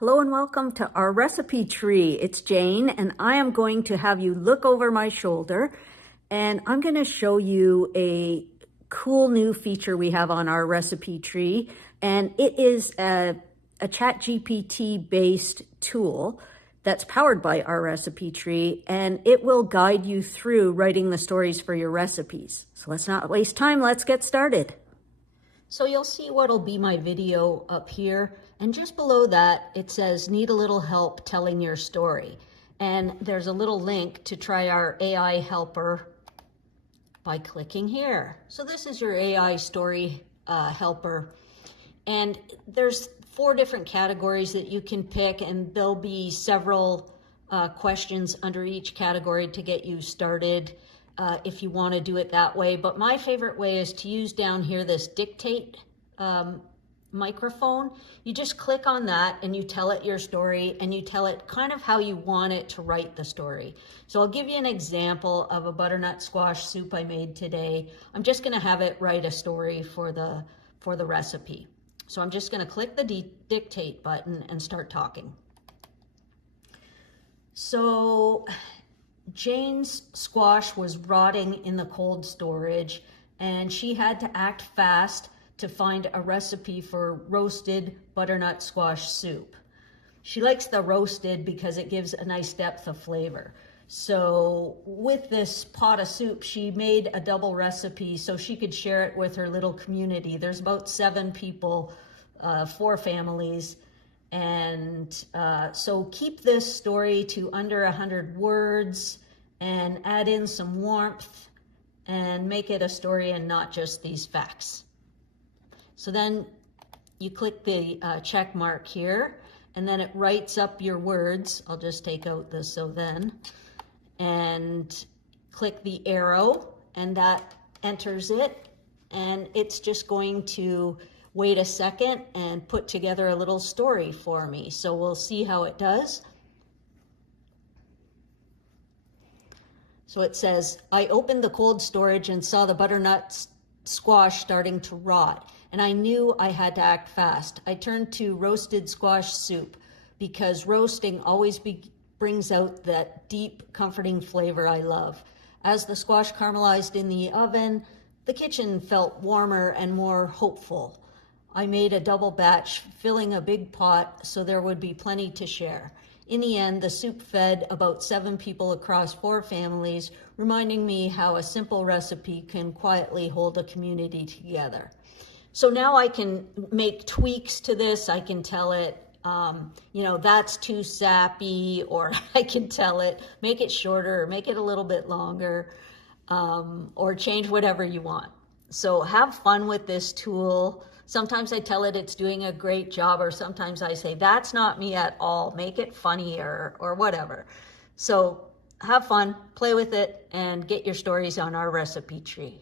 Hello and welcome to our recipe tree. It's Jane and I am going to have you look over my shoulder and I'm going to show you a cool new feature we have on our recipe tree, and it is a ChatGPT-based tool that's powered by our recipe tree, and it will guide you through writing the stories for your recipes. So let's not waste time, let's get started. So you'll see what'll be my video up here, and just below that it says need a little help telling your story, and there's a little link to try our AI helper by clicking here. So this is your AI story helper, and there's 4 different categories that you can pick, and there'll be several questions under each category to get you started if you want to do it that way. But my favorite way is to use down here this dictate microphone. You just click on that and you tell it your story, and you tell it kind of how you want it to write the story. So I'll give you an example of a butternut squash soup I made today. I'm just going to have it write a story for the recipe. So I'm just going to click the dictate button and start talking. So Jane's squash was rotting in the cold storage, and she had to act fast to find a recipe for roasted butternut squash soup. She likes the roasted because it gives a nice depth of flavor. So with this pot of soup, she made a double recipe so she could share it with her little community. There's about 7 people, 4 families. And so keep this story to under 100 words and add in some warmth and make it a story and not just these facts. So then you click the check mark here, and then it writes up your words. I'll just take out the so then, and click the arrow, and that enters it, and it's just going to wait a second and put together a little story for me. So we'll see how it does. So it says, I opened the cold storage and saw the butternut squash starting to rot, and I knew I had to act fast. I turned to roasted squash soup because roasting always brings out that deep, comforting flavor I love. As the squash caramelized in the oven, the kitchen felt warmer and more hopeful. I made a double batch, filling a big pot so there would be plenty to share. In the end, the soup fed about 7 people across 4 families, reminding me how a simple recipe can quietly hold a community together. So now I can make tweaks to this. I can tell it, that's too sappy, or I can tell it, make it shorter, or make it a little bit longer, or change whatever you want. So have fun with this tool. Sometimes I tell it it's doing a great job, or sometimes I say, that's not me at all, make it funnier, or whatever. So have fun, play with it, and get your stories on our recipe tree.